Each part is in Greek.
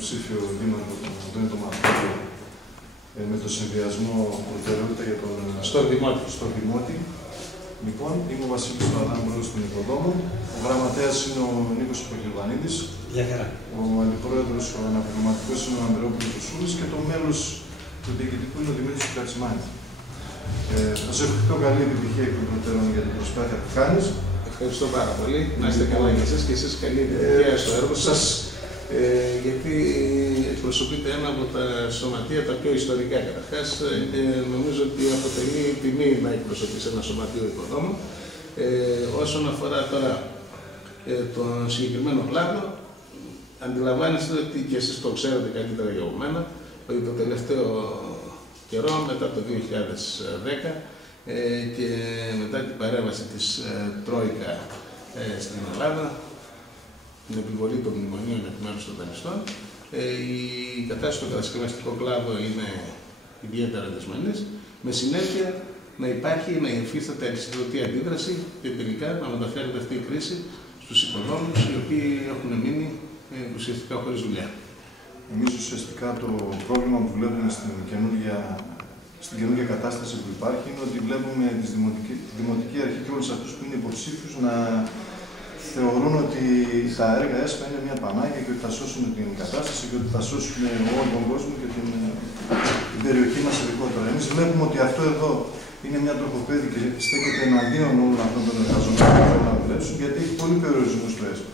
υποψήφιο δήμαρχο τον Αντώνη τον Μαθώδη με το συνδυασμό προτεραιότητα για τον στο Δημότη. Λοιπόν, είμαι ο Βασίλης Παπαδάνου, πρόεδρος των Οικοδόμων. Ο γραμματέας είναι ο Νίκος Υπογελβανίδης. Γεια χαρά. Ο αντιπρόεδρος, ο αναπληρωματικός είναι ο Ανδρεόπουλος Κουσούλης και το μέλος του διοικητικού είναι ο Δημήτρης Κατσιμάνης. Θα σε ευχηθώ καλή επιτυχία εκ των προτέρων για την προσπάθεια που κάνεις. Ευχαριστώ πάρα πολύ. Να είστε καλά για εσάς και εσείς καλή επιτυχία στο έργο σας. Γιατί εκπροσωπείτε ένα από τα σωματεία τα πιο ιστορικά καταρχάς και νομίζω ότι αποτελεί τιμή να εκπροσωπήσει ένα σωματείο οικοδόμων. Όσον αφορά τώρα τον συγκεκριμένο κλάδο, αντιλαμβάνεστε ότι και εσείς το ξέρετε καλύτερα για μένα, ότι το τελευταίο καιρό, μετά το 2010 και μετά την παρέμβαση της Τρόικα στην Ελλάδα, την επιβολή των μνημονίων εκ μέρους των δανειστών, η κατάσταση στον κατασκευαστικό κλάδο είναι ιδιαίτερα δυσμενής, με συνέπεια να υπάρχει, να υφίσταται αριστοτική αντίδραση και τελικά να μεταφέρεται αυτή η κρίση στους οικοδόμους, οι οποίοι έχουν μείνει ουσιαστικά χωρίς δουλειά. Εμείς ουσιαστικά το πρόβλημα που βλέπουμε στην καινούργια κατάσταση που υπάρχει είναι ότι βλέπουμε τη Δημοτική Αρχή και όλους αυτούς που είναι υποψήφιους να θεωρούν ότι τα έργα ΕΣΠΑ είναι μια πανάκια και ότι θα σώσουν την κατάσταση και ότι θα σώσουν όλο τον κόσμο και την περιοχή μας ειδικότερα. Εμείς βλέπουμε ότι αυτό εδώ είναι μια τροχοπέδη και στέκεται εναντίον όλων αυτών των εργαζομένων που θέλουν να δουλέψουν, γιατί έχει πολύ περιορισμό στο ΕΣΠΑ.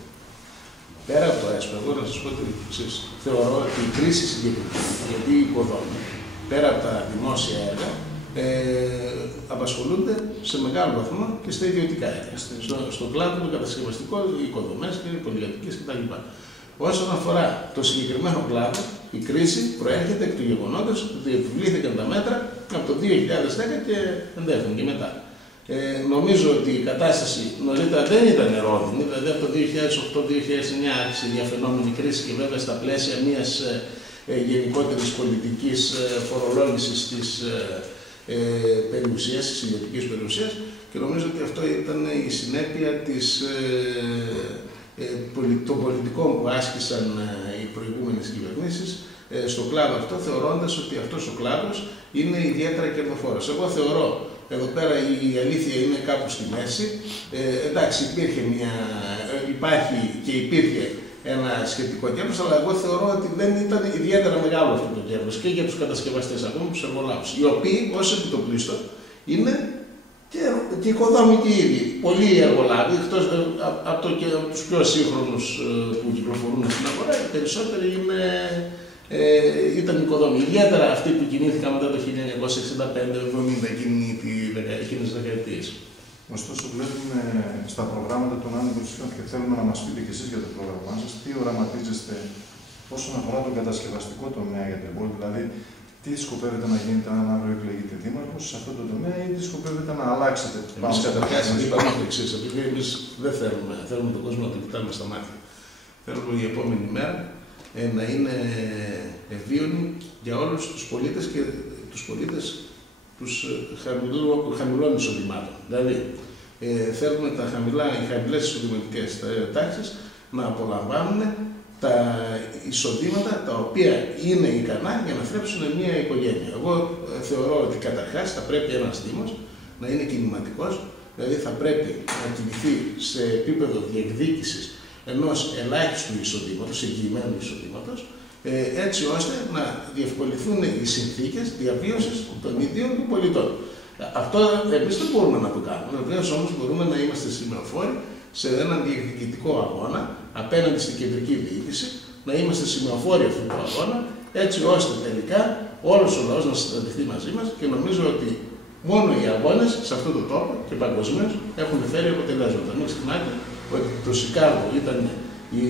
Πέρα από το ΕΣΠΑ, εγώ να σας πω το εξής. Θεωρώ ότι η κρίση συγκεκριμένη, γιατί οι οικοδόμοι, πέρα από τα δημόσια έργα, απασχολούνται σε μεγάλο βαθμό και στα ιδιωτικά έργα. Στον κλάδο του κατασκευαστικού, οι οικοδομές και οι πολυκατοικίες κτλ. Όσον αφορά το συγκεκριμένο κλάδο, η κρίση προέρχεται εκ του γεγονότος ότι επιβλήθηκαν τα μέτρα από το 2010 και εντεύθυνε και μετά. Νομίζω ότι η κατάσταση νωρίτερα δεν ήταν ρόδινη, δηλαδή από το 2008-2009 άρχισε η διαφαινόμενη κρίση και βέβαια στα πλαίσια μιας γενικότερης πολιτικής φορολόγησης της περιουσίας, της ιδιωτικής περιουσίας, και νομίζω ότι αυτό ήταν η συνέπεια των πολιτικών που άσκησαν οι προηγούμενες κυβερνήσεις στον κλάδο αυτό, θεωρώντας ότι αυτός ο κλάδος είναι ιδιαίτερα κερδοφόρος. Εγώ θεωρώ, εδώ πέρα η αλήθεια είναι κάπου στη μέση. Εντάξει, υπάρχει και υπήρχε ένα σχετικό κέρδος, αλλά εγώ θεωρώ ότι δεν ήταν ιδιαίτερα μεγάλο αυτό το κέρδος και για τους κατασκευαστές, ακόμα τους εργολάβους, οι οποίοι ως επιτοπλίστων είναι και οικοδόμοι και ήδη. Πολλοί εργολάβοι, εκτός από τους πιο σύγχρονους που κυκλοφορούν στην αγορά, οι περισσότεροι ήταν οικοδόμοι. Ιδιαίτερα αυτοί που κινήθηκαν μετά το 1965-70, εκείνες τις δεκαετίες. Ωστόσο, βλέπουμε στα προγράμματα των άλλων υποψηφίων και θέλουμε να μας πείτε και εσείς για το πρόγραμμά σας, τι οραματίζεστε όσον αφορά τον κατασκευαστικό τομέα για την πόλη, δηλαδή τι σκοπεύετε να γίνετε αν αύριο εκλεγείτε δήμαρχος σε αυτό το τομέα ή τι σκοπεύετε να αλλάξετε. Εμείς καταρχάς είπαμε το εξής, επειδή εμείς δεν θέλουμε τον κόσμο να το κοιτάμε στα μάτια. Θέλουμε η επόμενη μέρα να είναι ευβίωνη για όλους τους πολίτες και τους πολίτες τους χαμηλών εισοδημάτων. Δηλαδή, θέλουμε οι χαμηλές εισοδηματικές τάξεις να απολαμβάνουν τα εισοδήματα τα οποία είναι ικανά για να θρέψουν μια οικογένεια. Εγώ θεωρώ ότι καταρχάς θα πρέπει ένας Δήμος να είναι κινηματικός, δηλαδή θα πρέπει να κινηθεί σε επίπεδο διεκδίκησης ενός ελάχιστου εισοδήματος, εγγυημένου εισοδήματος, έτσι ώστε να διευκολυνθούν οι συνθήκες διαβίωσης των ίδιων των πολιτών. Αυτό εμείς δεν μπορούμε να το κάνουμε. Βεβαίως όμως μπορούμε να είμαστε σημεοφόροι σε έναν διεκδικητικό αγώνα απέναντι στην κεντρική διοίκηση, να είμαστε σημεοφόροι αυτού του αγώνα, έτσι ώστε τελικά όλος ο λαός να συντονιστεί μαζί μας, και νομίζω ότι μόνο οι αγώνες σε αυτόν τον τόπο και παγκοσμίως έχουν φέρει αποτελέσματα. Μην ξεχνάτε ότι το Σικάγο ήταν η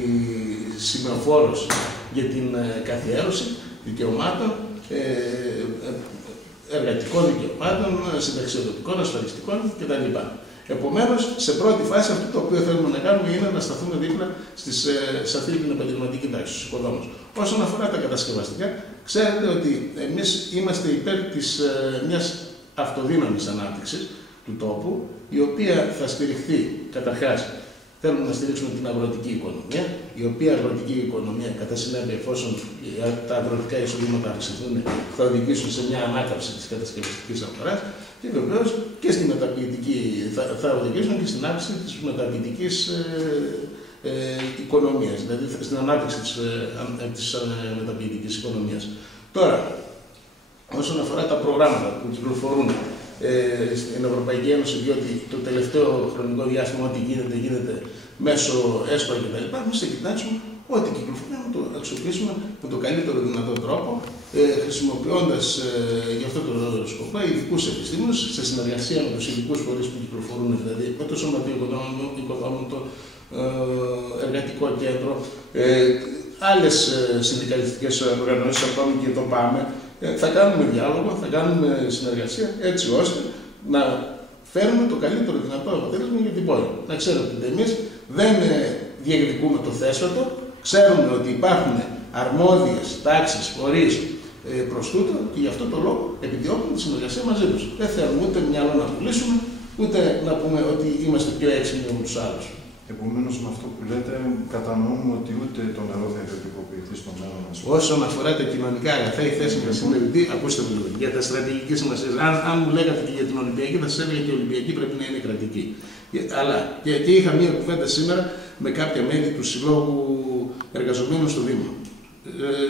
σημεοφόρος για την καθιέρωση δικαιωμάτων, εργατικών δικαιωμάτων, συνταξιοδοτικών, ασφαλιστικών κτλ. Επομένως, σε πρώτη φάση αυτό το οποίο θέλουμε να κάνουμε είναι να σταθούμε δίπλα σε αυτή την επαγγελματική τάξη, στους οικοδόμους. Όσον αφορά τα κατασκευαστικά, ξέρετε ότι εμείς είμαστε υπέρ μιας αυτοδύναμης ανάπτυξης του τόπου, η οποία θα στηριχθεί καταρχάς Θέλουμε να στηρίξουμε την αγροτική οικονομία, η οποία αγροτική οικονομία, κατά συνέπεια, εφόσον τα αγροτικά εισοδήματα αυξηθούν, θα οδηγήσουν σε μια ανάκαμψη της κατασκευαστικής αγοράς και βεβαίως και στη μεταποιητική, θα οδηγήσουν και στην αύξηση της μεταποιητικής οικονομίας, δηλαδή στην ανάπτυξη της μεταποιητικής οικονομίας. Τώρα, όσον αφορά τα προγράμματα που κυκλοφορούν στην Ευρωπαϊκή Ένωση, διότι το τελευταίο χρονικό διάστημα ό,τι γίνεται μέσω ΕΣΠΑ κτλ. Εμείς θα κοιτάξουμε ό,τι κυκλοφορεί να το αξιοποιήσουμε με τον καλύτερο δυνατό τρόπο, χρησιμοποιώντας για αυτό τον σκοπό ειδικούς επιστήμονες σε συνεργασία με τους ειδικούς φορείς που κυκλοφορούν, δηλαδή με το Σωματείο Οικοδόμων, το Εργατικό Κέντρο, άλλες συνδικαλιστικές οργανώσεις, ακόμη και το ΠΑΜΕ. Θα κάνουμε διάλογο, θα κάνουμε συνεργασία έτσι ώστε να φέρουμε το καλύτερο δυνατό αποτέλεσμα για την πόλη. Να ξέρετε ότι εμείς δεν διεκδικούμε το θέσφατο, ξέρουμε ότι υπάρχουν αρμόδιες τάξεις, φορείς προς τούτο και γι' αυτό το λόγο επιδιώκουμε τη συνεργασία μαζί τους. Δεν θέλουμε ούτε μυαλό να πουλήσουμε, ούτε να πούμε ότι είμαστε πιο έξυπνοι από τους άλλους. Επομένως, με αυτό που λέτε, κατανοούμε ότι ούτε το νερό θα ιδιωτικοποιηθεί στο μέλλον μας. Όσον αφορά τα κοινωνικά αγαθά, η θέση μας είναι ότι, ακούστε με λίγο, για τα στρατηγική σημασία. Αν μου λέγατε και για την Ολυμπιακή, θα σας έλεγα και η Ολυμπιακή πρέπει να είναι κρατική. Αλλά και είχα μία κουβέντα σήμερα με κάποια μέλη του Συλλόγου Εργαζομένων στο Δήμο,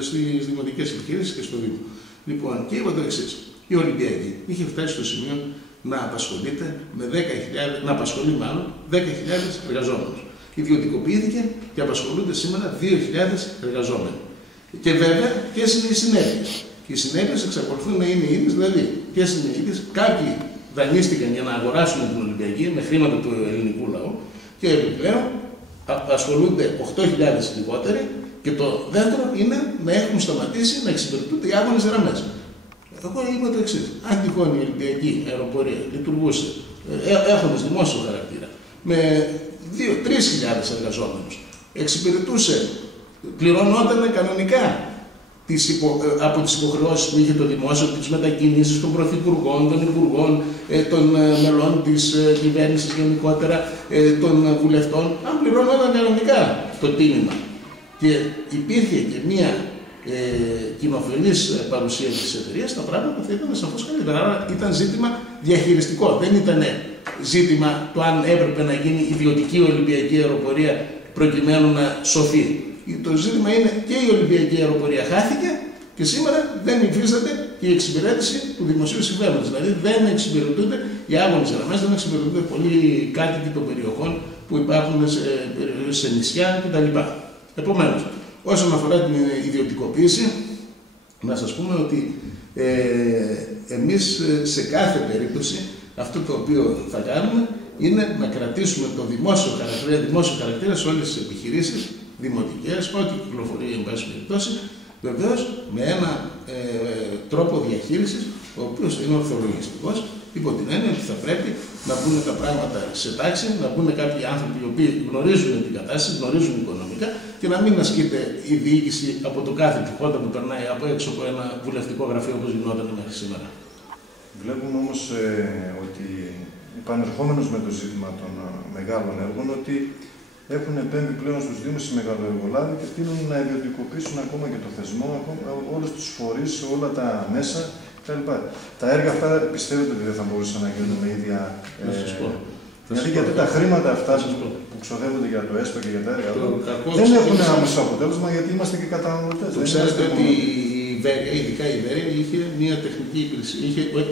στις δημοτικές επιχειρήσεις και στο Δήμο. Λοιπόν, και είπα το εξής. Η Ολυμπιακή είχε φτάσει στο σημείο να απασχολείται με 10.000, να απασχολεί μάλλον 10.000 εργαζόμενους. Ιδιωτικοποιήθηκε και απασχολούνται σήμερα 2.000 εργαζόμενοι. Και βέβαια, ποιες είναι οι συνέπειες? Οι συνέπειες εξακολουθούν να είναι οι ίδιες, δηλαδή, ποιες είναι οι ίδιες? Κάποιοι δανείστηκαν για να αγοράσουν την Ολυμπιακή με χρήματα του ελληνικού λαού και επιπλέον ασχολούνται 8.000 λιγότεροι. Και το δεύτερο είναι να έχουν σταματήσει να εξυπηρετούνται οι άγονες γραμμές. Εγώ είπα το εξής. Αν τυχόν η Ολυμπιακή αεροπορία λειτουργούσε έχοντας δημόσιο χαρακτήρα με 2-3.000 εργαζόμενους, εξυπηρετούσε, πληρωνόταν κανονικά από τις υποχρεώσεις που είχε το δημόσιο, τις μετακινήσεις των πρωθυπουργών, των υπουργών, των μελών της κυβέρνησης γενικότερα, των βουλευτών, αν πληρωνόταν κανονικά το τίμημα. Και υπήρχε και μία κοινοφελής παρουσία της εταιρείας, τα πράγματα θα ήταν σαφώς καλύτερα. Άρα ήταν ζήτημα διαχειριστικό. Δεν ήταν ζήτημα το αν έπρεπε να γίνει ιδιωτική Ολυμπιακή αεροπορία προκειμένου να σωθεί. Το ζήτημα είναι και η Ολυμπιακή αεροπορία χάθηκε και σήμερα δεν υφίσταται και η εξυπηρέτηση του δημοσίου συμφέροντος. Δηλαδή δεν εξυπηρετούνται οι άγονες γραμμές, δεν εξυπηρετούνται πολλοί κάτοικοι των περιοχών που υπάρχουν σε νησιά κτλ. Επομένως, όσον αφορά την ιδιωτικοποίηση, να σας πούμε ότι εμείς σε κάθε περίπτωση αυτό το οποίο θα κάνουμε είναι να κρατήσουμε το δημόσιο χαρακτήρα σε όλες τις επιχειρήσεις δημοτικές, ό,τι κυκλοφορεί εν πάση περιπτώσει, βεβαίως με ένα τρόπο διαχείρισης ο οποίος είναι ορθολογιστικός, υπό την έννοια ότι θα πρέπει να μπουν τα πράγματα σε τάξη, να μπουν κάποιοι άνθρωποι οι οποίοι γνωρίζουν την κατάσταση, γνωρίζουν οικονομικά και να μην ασκείται η διοίκηση από το κάθε τυχόντα που περνάει από έξω από ένα βουλευτικό γραφείο όπως γινόταν μέχρι σήμερα. Βλέπουμε όμως ότι επανερχόμενος με το ζήτημα των μεγάλων έργων, ότι έχουν επέμβει πλέον στους Δήμους οι μεγαλοεργολάβοι και τείνουν να ιδιωτικοποιήσουν ακόμα και το θεσμό, όλους τους φορείς, όλα τα μέσα κτλ. Τα έργα αυτά πιστεύετε ότι δεν θα μπορούσαν να γίνουν με ίδια. Γιατί τα χρήματα αυτά που ξοδεύονται για το ΕΣΠΑ και για τα έργα δεν έχουν άμεσο αποτέλεσμα, γιατί είμαστε και καταναλωτές. Το ξέρετε ότι ειδικά η Ιβέρια είχε μια τεχνική υπηρεσία,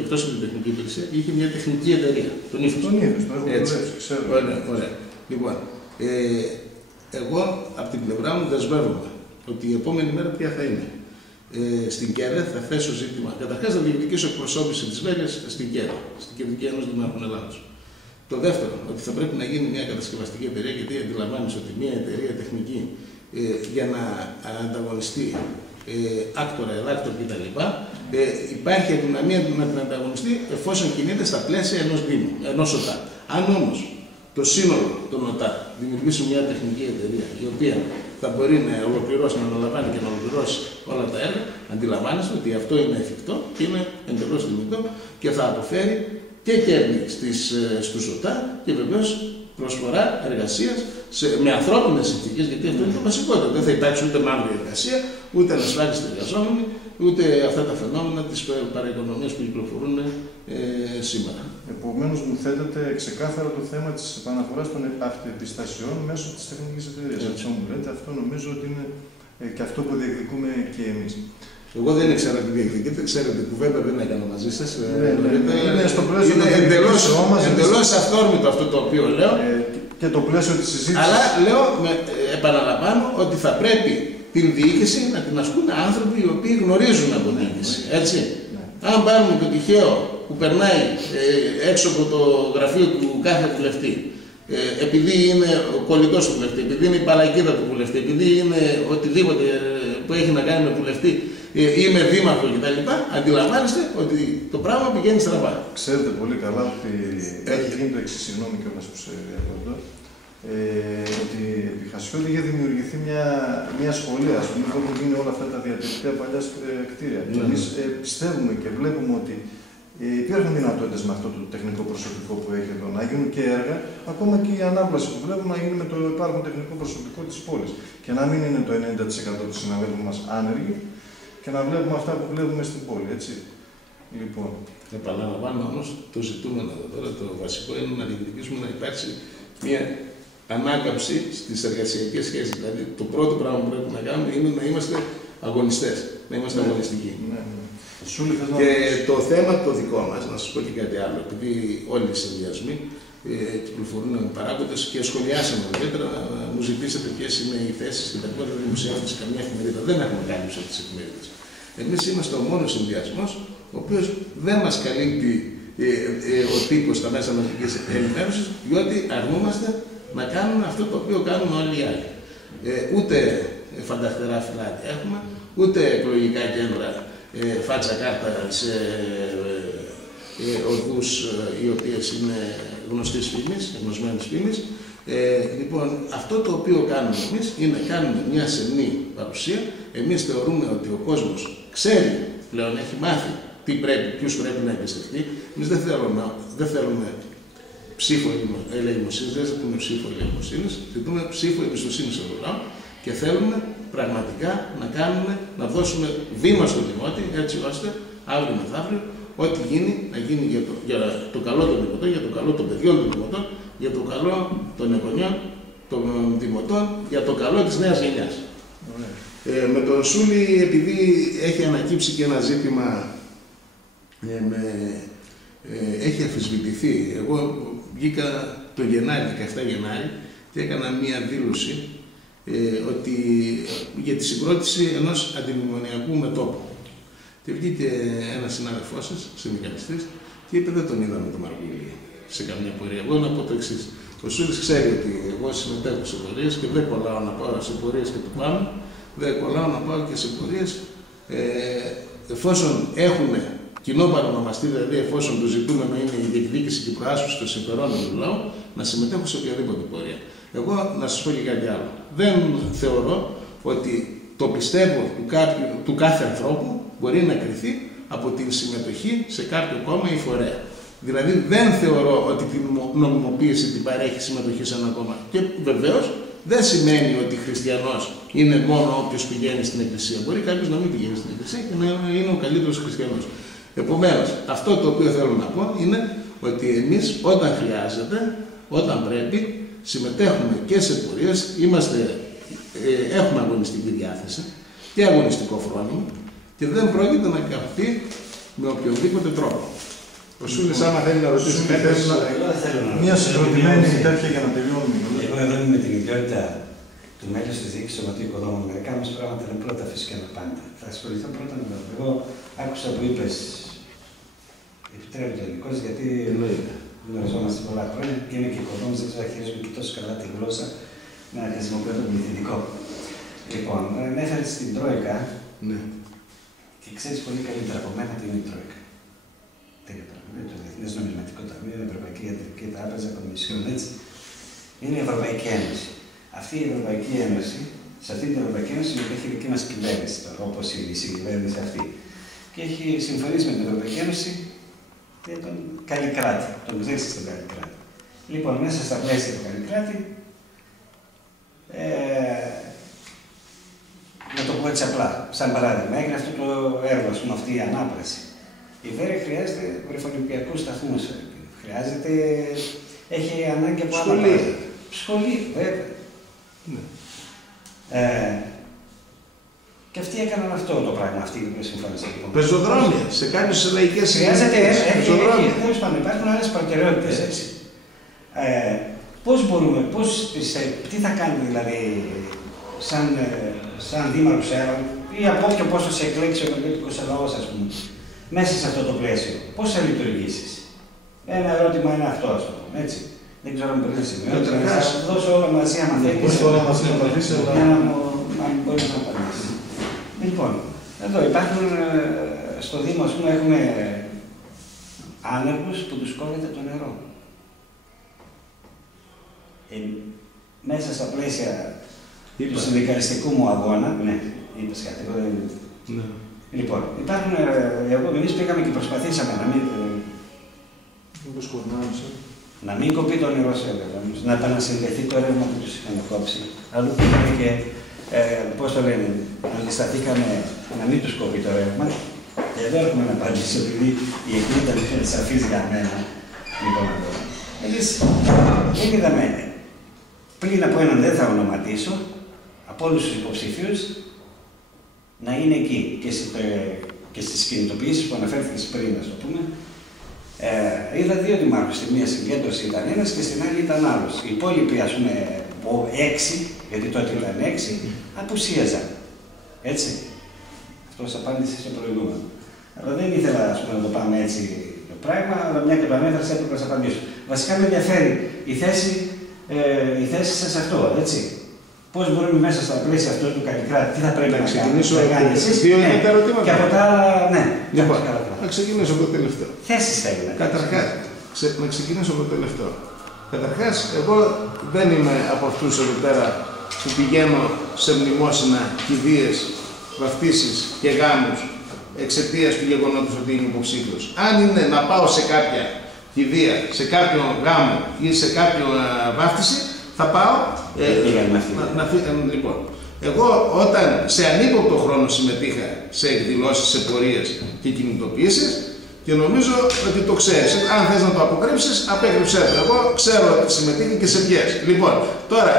εκτός από την τεχνική υπηρεσία, είχε μια τεχνική εταιρεία. Τον Ήφος. Τον Ήφος, τον έχω δουλέψει, ξέρω. Ωραία. Λοιπόν, εγώ από την πλευρά μου δεσμεύομαι ότι η επόμενη μέρα ποια θα είναι. Στην ΚΕΔΕ θα θέσω ζήτημα. Καταρχάς θα διεκδικήσω εκπροσώπηση της Βέρειας στην ΚΕΔΕ, στην Κεντρική Ένωση Δημάρχων Ελλάδος. Το δεύτερο, ότι θα πρέπει να γίνει μια κατασκευαστική εταιρεία, γιατί αντιλαμβάνεσαι ότι μια εταιρεία τεχνική για να ανταγωνιστεί άκτορα, ελάκτορα κτλ. Υπάρχει αδυναμία να την ανταγωνιστεί εφόσον κινείται στα πλαίσια ενός Δήμου, ενός ΟΤΑ. Αν όμως το σύνολο των ΟΤΑ δημιουργήσει μια τεχνική εταιρεία η οποία θα μπορεί να ολοκληρώσει, να αναλαμβάνει και να ολοκληρώσει όλα τα έργα, αντιλαμβάνεστε ότι αυτό είναι εφικτό και είναι εντελώς θεμιτό και θα αποφέρει και κέρδη στους ΟΤΑ και βεβαίως προσφορά εργασίας με ανθρώπινες συνθήκες, γιατί αυτό είναι το βασικότερο. Δεν θα υπάρξει ούτε μαύρη εργασία, ούτε ανασφάλιστοι εργαζόμενοι, ούτε αυτά τα φαινόμενα της παραοικονομίας που κυκλοφορούν σήμερα. Επομένως, μου θέτεται ξεκάθαρα το θέμα της επαναφοράς των αυτοεπιστασιών μέσω της τεχνικής εταιρείας. Έτσι μου λέτε, αυτό νομίζω ότι είναι και αυτό που διεκδικούμε και εμείς. Εγώ δεν ήξερα τι διεκδικείτε, ξέρετε, κουβέντα δεν έκανα μαζί σας. Είναι στο πλαίσιο είναι εντελώς αυθόρμητο αυτό το οποίο λέω. Και το πλαίσιο της συζήτησης. Αλλά λέω, επαναλαμβάνω, ότι θα πρέπει την διοίκηση να την ασκούν άνθρωποι οι οποίοι γνωρίζουν από διοίκηση. Έτσι. Αν πάρουμε το τυχαίο που περνάει έξω από το γραφείο του κάθε βουλευτή, επειδή είναι ο κολλητός του βουλευτή, επειδή είναι η παλακίδα του βουλευτή, επειδή είναι οτιδήποτε που έχει να κάνει με βουλευτή ή με δήμαρχο κτλ., αντιλαμβάνεστε ότι το πράγμα πηγαίνει στραβά. Ξέρετε πολύ καλά ότι έχει γίνει το εξής, συγγνώμη κιόλας που σε διακόπτω, ότι επί Χασιώτη είχε δημιουργηθεί μια σχολεία, ας πούμε, που έχουν γίνει όλα αυτά τα διατηρητικά παλιά κτίρια. Εμείς πιστεύουμε και βλέπουμε ότι υπάρχουν δυνατότητες με αυτό το τεχνικό προσωπικό που έχει εδώ να γίνουν και έργα, ακόμα και η ανάπλαση που βλέπουμε να γίνει με το υπάρχον τεχνικό προσωπικό της πόλης. Και να μην είναι το 90% του συναδέλφου μας άνεργοι και να βλέπουμε αυτά που βλέπουμε στην πόλη, έτσι. Λοιπόν. Επαναλαμβάνω όμως, το ζητούμενο εδώ τώρα, το βασικό είναι να διεκδικήσουμε να υπάρξει μια ανάκαμψη στις εργασιακές σχέσεις. Δηλαδή, το πρώτο πράγμα που πρέπει να κάνουμε είναι να είμαστε αγωνιστές, να είμαστε αγωνιστικοί. Και το θέμα το δικό μας, να σας πω και κάτι άλλο, επειδή όλοι οι συνδυασμοί κυκλοφορούν παράγοντες και σχολιάσαμε ιδιαίτερα, μου ζητήσατε ποιες είναι οι θέσεις και τα λοιπά, δεν δημοσιεύονται σε καμία εφημερίδα. Δεν έχουμε κάλυψη από τις εφημερίδες. Εμείς είμαστε ο μόνος συνδυασμός, ο οποίος δεν μας καλύπτει ο τύπος στα μέσα μαζικής ενημέρωσης, διότι αρνούμαστε να κάνουμε αυτό το οποίο κάνουν όλοι οι άλλοι. Ούτε φανταχτερά φυλάδια έχουμε, ούτε εκλογικά κέντρα φάτσα κάρτα σε οδούς οι οποίες είναι γνωστής φήμης, γνωσμένης φήμης. Λοιπόν, αυτό το οποίο κάνουμε εμείς είναι κάνουμε μια σεμνή παρουσία. Εμείς θεωρούμε ότι ο κόσμος ξέρει πλέον, έχει μάθει ποιους πρέπει να εμπιστευτεί. Εμείς δεν θέλουμε ψήφο ελεημοσύνης, δεν ζητούμε ψήφο ελεημοσύνης, ζητούμε ψήφο εμπιστοσύνης στον λαό και θέλουμε πραγματικά να δώσουμε βήμα στον δημότη, έτσι ώστε αύριο μεθαύριο ό,τι γίνει να γίνει για το καλό των δημοτών, για το καλό των παιδιών των δημοτών, για το καλό των εγγονιών των δημοτών, για το καλό της νέας γενιάς. Με τον Σούλη, επειδή έχει ανακύψει και ένα ζήτημα, έχει αμφισβητηθεί. Εγώ βγήκα το Γενάρη, 17 Γενάρη, και έκανα μία δήλωση ότι για τη συγκρότηση ενός αντιμνημονιακού μετώπου. Και βγήκε ένας συνάδελφός σας, συνδικαλιστής, και είπε: δεν τον είδαμε τον Μαργουλή σε καμιά πορεία. Εγώ να πω το εξής. Ο Σούλης ξέρει ότι εγώ συμμετέχω σε πορείες και δεν κολλάω να πάω σε πορείες και του πάνω, δεν κολλάω να πάω και σε πορείες εφόσον έχουν κοινό παρονομαστή, δηλαδή εφόσον το ζητούμενο είναι η διεκδίκηση και η προάσπιση των συμφερόντων του λαού, να συμμετέχω σε οποιαδήποτε πορεία. Εγώ να σας πω και κάτι άλλο. Δεν θεωρώ ότι το πιστεύω του κάθε ανθρώπου μπορεί να κριθεί από την συμμετοχή σε κάποιο κόμμα ή φορέα. Δηλαδή δεν θεωρώ ότι την νομιμοποίηση την παρέχει συμμετοχή σε ένα κόμμα. Και βεβαίως δεν σημαίνει ότι χριστιανός είναι μόνο όποιος πηγαίνει στην εκκλησία. Μπορεί κάποιος να μην πηγαίνει στην εκκλησία και να είναι ο καλύτερος χριστιανός. Επομένως, αυτό το οποίο θέλω να πω είναι ότι εμείς όταν χρειάζεται, όταν πρέπει, συμμετέχουμε και σε πορείες, έχουμε αγωνιστική διάθεση και αγωνιστικό φρόνημα και δεν πρόκειται να καπτεί με οποιοδήποτε τρόπο. Ο Σούλης, άμα θέλει να ρωτήσει κάτι, μια συγκροτημένη τέτοια για να τελειώνουμε. Εγώ εδώ είμαι με την ιδιότητα του μέλους της διοίκησης σωματείου οικοδόμων. Μερικά όμως πράγματα είναι πρώτα φυσικά να πάντα. Θα ασχοληθώ πρώτα με το. Εγώ άκουσα που είπες, επιτρέπει το ελληνικός, γιατί γνωριζόμαστε πολλά χρόνια και είμαι και οικοδόμος, δεν ξέρω αν χειρίζομαι και τόσο καλά τη γλώσσα να χρησιμοποιώ τον πληθυντικό. Λοιπόν, ανέφερες στην Τρόικα και ξέρεις πολύ καλύτερα από μένα τι είναι η Τρόικα. Τέλειο πράγμα. Είναι το Διεθνές Νομισματικό Ταμείο, η Ευρωπαϊκή Ιατρική Τράπεζα, Κομισιόν, έτσι. Είναι η Ευρωπαϊκή Ένωση. Αυτή η Ευρωπαϊκή Ένωση, σε αυτή την Ευρωπαϊκή Ένωση συμμετέχει η δική μας κυβέρνηση, όπως η συγκυβέρνηση αυτή. Και έχει συμφωνήσει με την Ευρωπαϊκή Ένωση για τον Καλλικράτη, τον Ζήστη στον Καλλικράτη. Λοιπόν, μέσα στα πλαίσια του Καλλικράτη, να το πω έτσι απλά, σαν παράδειγμα, έγινε αυτό το έργο, ας πούμε, αυτή η ανάπλαση. Η Βέρεια χρειάζεται βρεφονιπιακούς σταθμούς, χρειάζεται, έχει ανάγκη από άλλα πράγματα. Σχολή, βέβαια. Ναι. Και αυτοί έκαναν αυτό το πράγμα, αυτοί που συμφώνησαν. Πεζοδρόμια, σε κάποιες λαϊκές χρειάζεται, πεζοδρόμια. Υπάρχουν άλλες προτεραιότητες, έτσι. Πώς μπορούμε, τι θα κάνουμε δηλαδή, σαν δήμαρχος Έρων ή από όποιο πόσο σε εκλέξει ο Καλλιτικός Λαός, ας πούμε, μέσα σε αυτό το πλαίσιο, πώς θα λειτουργήσεις. Ένα ερώτημα είναι αυτό, ας πούμε, έτσι. Δεν ξέρω αν μπορεί να σημειώσει. Θα σου δώσω όλα μαζί, αν θέλεις. Όλα μαζί να απαντήσει, για να μου μπορείς να απαντήσεις. Λοιπόν, εδώ υπάρχουν, στο Δήμο, ας πούμε, έχουμε άνεργους που τους κόβεται το νερό. Μέσα στα πλαίσια του συνδικαλιστικού μου αγώνα, ναι, είπες κάτι, εγώ δεν... Ναι. Λοιπόν, υπάρχουν, εμείς πήγαμε και προσπαθήσαμε να μην κοπεί το νερό σε έδαφος, να επανασυνδεθεί το ρεύμα που τους είχαν κόψει. Αλλού πήγαμε και, πώς το λένε, αντισταθήκαμε να μην τους κοπεί το ρεύμα. Και εδώ έχουμε να απαντήσω, επειδή η εκκλήση ήταν σαφής για μένα. Λοιπόν, εμείς δεν είδαμε, πριν από έναν δεν θα ονοματίσω, από όλους τους υποψηφίους, να είναι εκεί και στις κινητοποιήσεις που αναφέρθηκες πριν, ας το πούμε. Είδα δύο δημάρχους, στη μία συγκέντρωση ήταν ένας και στην άλλη ήταν άλλος. Οι υπόλοιποι, ας πούμε, από 6, γιατί τότε ήταν 6, απουσίαζαν. Έτσι. Αυτός απάντησε στο προηγούμενο. Αλλά δεν ήθελα, ας πούμε, να το πάμε έτσι το πράγμα, αλλά μια και το ανέφερα, έπρεπε να σας απαντήσω. Βασικά με ενδιαφέρει η θέση σας σε αυτό, έτσι. Πώς μπορούμε μέσα στα πλαίσια αυτού του Καλλικράτη, τι θα πρέπει να κάνουμε εσείς. Δύο είναι τα ερωτήματα. Και από τα άλλα, ναι. Λοιπόν, να ξεκινήσω από το τελευταίο. Θέσεις θέλει. Καταρχάς, να ξεκινήσω από το τελευταίο. Καταρχάς, εγώ δεν είμαι από αυτούς εδώ πέρα που πηγαίνω σε μνημόσυνα, κηδείες, βαφτίσεις και γάμους εξαιτίας του γεγονότος ότι είμαι υποψήφιος. Αν είναι να πάω σε κάποια κηδεία, σε κάποιο γάμο ή σε κάποια βάφτιση, θα πάω. Λοιπόν, εγώ όταν σε ανύποπτο χρόνο συμμετείχα σε εκδηλώσεις, σε πορείες και κινητοποιήσεις και νομίζω ότι το ξέρεις. Αν θες να το αποκρύψεις, απέκρυψέ το. Εγώ ξέρω ότι συμμετείχα και σε ποιες. Λοιπόν, τώρα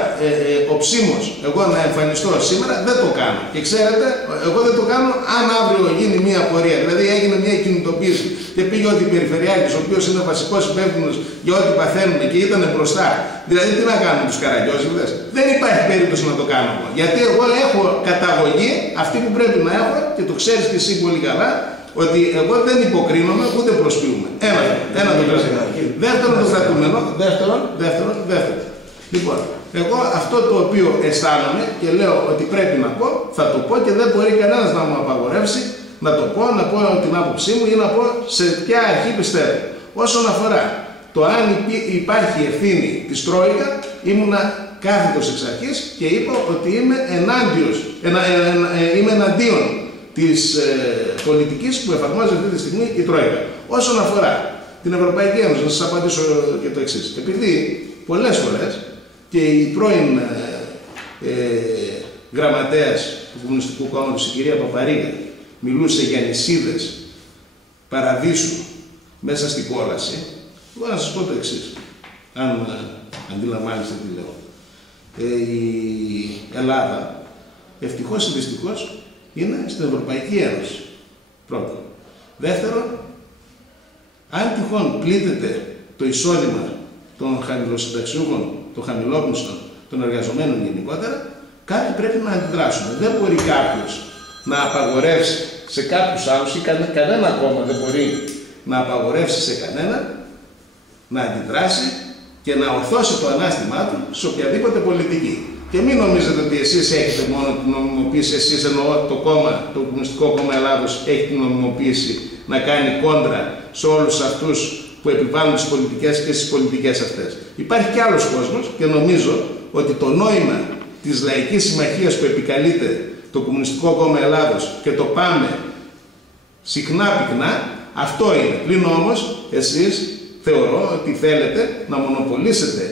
οψίμως εγώ να εμφανιστώ σήμερα δεν το κάνω. Και ξέρετε, εγώ δεν το κάνω αν αύριο γίνει μια πορεία. Δηλαδή έγινε μια κινητοποίηση και πήγε ότι Περιφερειάρχης, ο οποίος είναι βασικός υπεύθυνος για ό,τι παθαίνουν και ήταν μπροστά. Δηλαδή τι να κάνουν τους καραγκιόζηδες. Δεν υπάρχει περίπτωση να το κάνω. Γιατί εγώ έχω καταγωγή αυτή που πρέπει να έχω και το ξέρεις και εσύ πολύ καλά. Ότι εγώ δεν υποκρίνομαι ούτε προσποιούμε. Ένα το κρατούμενο. Δεύτερον το κρατούμενο. Δεύτερον. Λοιπόν, εγώ αυτό το οποίο αισθάνομαι και λέω ότι πρέπει να πω, θα το πω και δεν μπορεί κανένας να μου απαγορεύσει να το πω, να πω την άποψή μου ή να πω σε ποια αρχή πιστεύω. Όσον αφορά το αν υπάρχει ευθύνη της Τρόικα, ήμουνα κάθετος εξ αρχής και είπα ότι είμαι εναντίον της πολιτικής που εφαρμόζει αυτή τη στιγμή η Τρόικα. Όσον αφορά την Ευρωπαϊκή Ένωση, να σας απαντήσω και το εξής. Επειδή πολλές φορές και η πρώην γραμματέας του Κομμουνιστικού Κόμματος, η κυρία Παπαρίγα, μιλούσε για νησίδες παραδείσου μέσα στην κόλαση, εγώ να σας πω το εξής, αν αντιλαμβάνεστε τι λέω. Η Ελλάδα, ευτυχώς ή δυστυχώς, είναι στην Ευρωπαϊκή Ένωση. Πρώτον. Δεύτερον, αν τυχόν πλήττεται το εισόδημα των χαμηλοσυνταξιούχων, των χαμηλόπμισθων, των εργαζομένων γενικότερα, κάτι πρέπει να αντιδράσουμε. Δεν μπορεί κάποιος να απαγορεύσει σε κάποιους άλλους ή κανένα κόμμα δεν μπορεί να απαγορεύσει σε κανένα να αντιδράσει και να ορθώσει το ανάστημά του σε οποιαδήποτε πολιτική. Και μην νομίζετε ότι εσείς έχετε μόνο την νομιμοποίηση, εσείς εννοώ το κόμμα, το Κομμουνιστικό Κόμμα Ελλάδος, έχει την νομιμοποίηση να κάνει κόντρα σε όλους αυτούς που επιβάλλουν τις πολιτικές και στις πολιτικές αυτές. Υπάρχει και άλλος κόσμος και νομίζω ότι το νόημα της λαϊκής συμμαχίας που επικαλείται το Κομμουνιστικό Κόμμα Ελλάδος και το πάμε συχνά πυκνά, αυτό είναι. Πλην όμως εσείς θεωρώ ότι θέλετε να μονοπολίσετε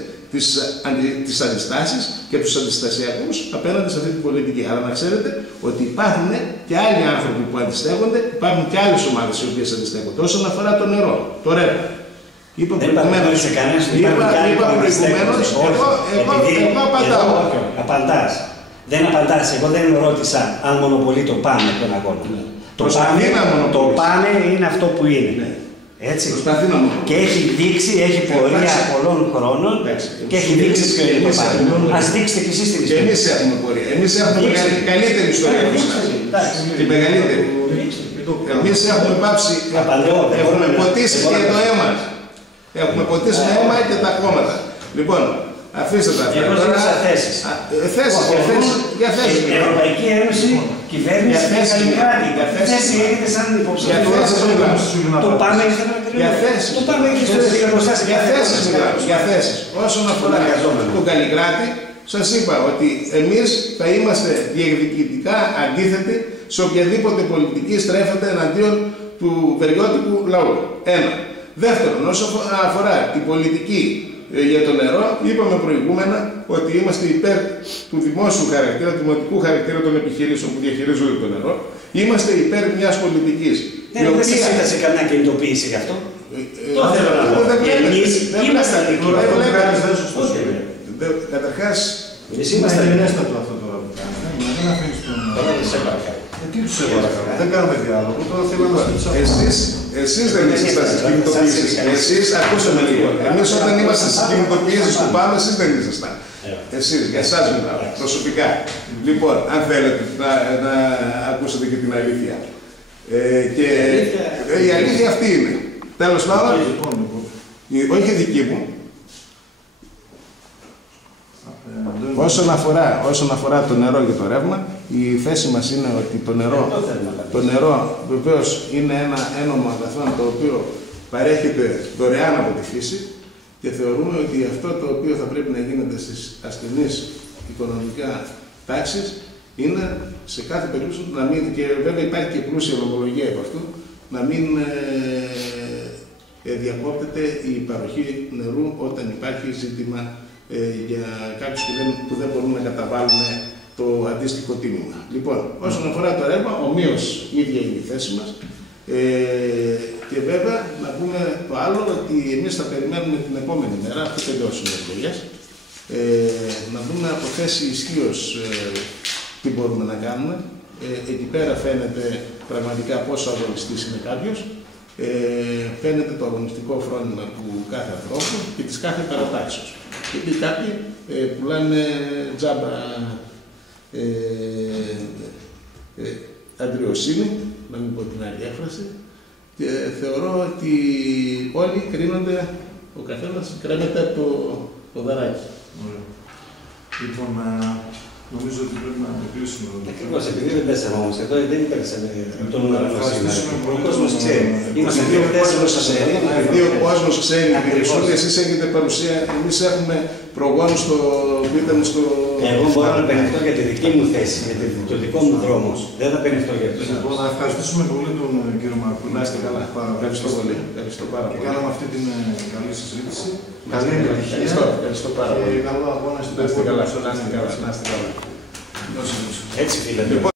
τις αντιστάσεις και τους αντιστασιακούς απέναντι σε αυτή την πολιτική. Αλλά να ξέρετε ότι υπάρχουν και άλλοι άνθρωποι που αντιστέκονται, υπάρχουν και άλλες ομάδες οι οποίες αντιστέκονται. Όσον αφορά το νερό, το ρεύμα. Είπα προηγουμένως, εγώ απαντάω. Απαντάς. Δεν απαντάς. Εγώ δεν ρώτησα αν μονοπολεί το ΠΑΜΕ τον αγώνα. Το ΠΑΜΕ είναι αυτό που είναι. Έτσι. Και έχει δείξει, έχει πορεία πολλών χρόνων και έχει δείξει ποιο είναι το ΠΑΜΕ. Ας δείξετε κι εσείς την ιστορία. Και εμείς έχουμε πορεία. Εμείς έχουμε την καλύτερη ιστορία από εσάς. Την μεγαλύτερη. Εμείς έχουμε πάψει, έχουμε ποτίσει και το αίμα. Έχουμε ποτίσει το αίμα και τα κόμματα. Λοιπόν, αφήστε τα αυτά. Εγώ ζήτησα θέσεις. Για θέσεις. Η Ευρωπαϊκή Ένωση, κυβέρνηση και Καλλικράτη. Θέση έχετε σαν υποψηφιότητα. Το ΠΑΜΕ για θέσεις. Όσον αφορά τον Καλλικράτη, σας είπα ότι εμείς θα είμαστε διεκδικητικά αντίθετοι σε οποιαδήποτε πολιτική στρέφεται εναντίον του βεριώτικου λαού. Ένα. Δεύτερον, όσον αφορά την πολιτική για το νερό, είπαμε προηγούμενα ότι είμαστε υπέρ του δημόσιου χαρακτήρα, του δημοτικού χαρακτήρα των επιχειρήσεων που διαχειρίζονται το νερό. Είμαστε υπέρ μιας πολιτικής. Δεν σας έφτασε καμιά κινητοποίηση γι' αυτό. Το θέλω να πω. Εμείς είμαστε αντίκτυποι. Καταρχάς, εμείς είμαστε ενέστατο αυτό τώρα που κάνουμε. Δεν αφήνεις τον... Τι τους παρακαλώ. Δεν κάνουμε διάλογο. Τώρα θέλω να σας εσείς δεν ήσασταν στις κινητοποιήσεις. Εσείς, ακούσαμε λίγο. Εμείς όταν είμαστε στις κινητοποιήσεις που πάμε, εσείς δεν ήσασταν. Εσείς, για εσάς μιλάω, προσωπικά. Λοιπόν, αν θέλετε να ακούσετε και την αλήθεια. Και η αλήθεια αυτή είναι. Τέλος πάντων, όχι δική μου. Όσον αφορά το νερό και το ρεύμα, η θέση μας είναι ότι το νερό βεβαίως είναι ένα ένομα αγαθών το οποίο παρέχεται δωρεάν από τη φύση και θεωρούμε ότι αυτό το οποίο θα πρέπει να γίνεται στις ασθενείς οικονομικά τάξεις είναι σε κάθε περίπτωση να μην, και βέβαια υπάρχει και πλούσια λογολογία από αυτού, να μην διακόπτεται η παροχή νερού όταν υπάρχει ζήτημα για κάποιους που δεν μπορούν να καταβάλουν το αντίστοιχο τίμημα. Λοιπόν, όσον αφορά το ρεύμα, ομοίως η ίδια είναι η θέση μας. Και βέβαια, να πούμε το άλλο, ότι εμείς θα περιμένουμε την επόμενη μέρα, αφού τελειώσουν οι εκλογές, να δούμε από θέση ισχύως τι μπορούμε να κάνουμε. Εκεί πέρα φαίνεται πραγματικά πόσο αγωνιστής είναι κάποιος. Φαίνεται το αγωνιστικό φρόνημα του κάθε ανθρώπου και της κάθε παρατάξεως. Γιατί κάποιοι πουλάνε τζάμπα αντριοσύνη, να μην πω την άλλη έκφραση, και θεωρώ ότι όλοι κρίνονται, ο καθένας κρέμεται από το ποδαράκι. Λοιπόν, νομίζω ότι πρέπει να το κλείσουμε. Ακριβώς, επειδή δεν πέσαμε όμως εδώ, δεν υπέρξαμε το νούμερο μας σήμερα. Ο κόσμος ξέρει. Είμαστε δύο πέσαμε στο σέρι. Επειδή ο κόσμος ξέρει, εσείς έχετε παρουσία, εμείς έχουμε προγόνους στο πίταμο στο... Εγώ μπορώ να περνηθώ για τη δική μου θέση, για το δικό μου δρόμο. Δεν θα περνηθώ για αυτό. Λοιπόν, να ευχαριστήσουμε πολύ τον κύριο Μαρκούλη. Να είστε καλά. Ευχαριστώ πολύ. Ευχαριστώ πάρα πολύ. Κάναμε αυτή την καλή συζήτηση. Καλή επιτυχία. Ευχαριστώ πάρα πολύ. Και καλό αγώνα στην Να είστε καλά. Να είστε καλά. Έτσι, φίλε.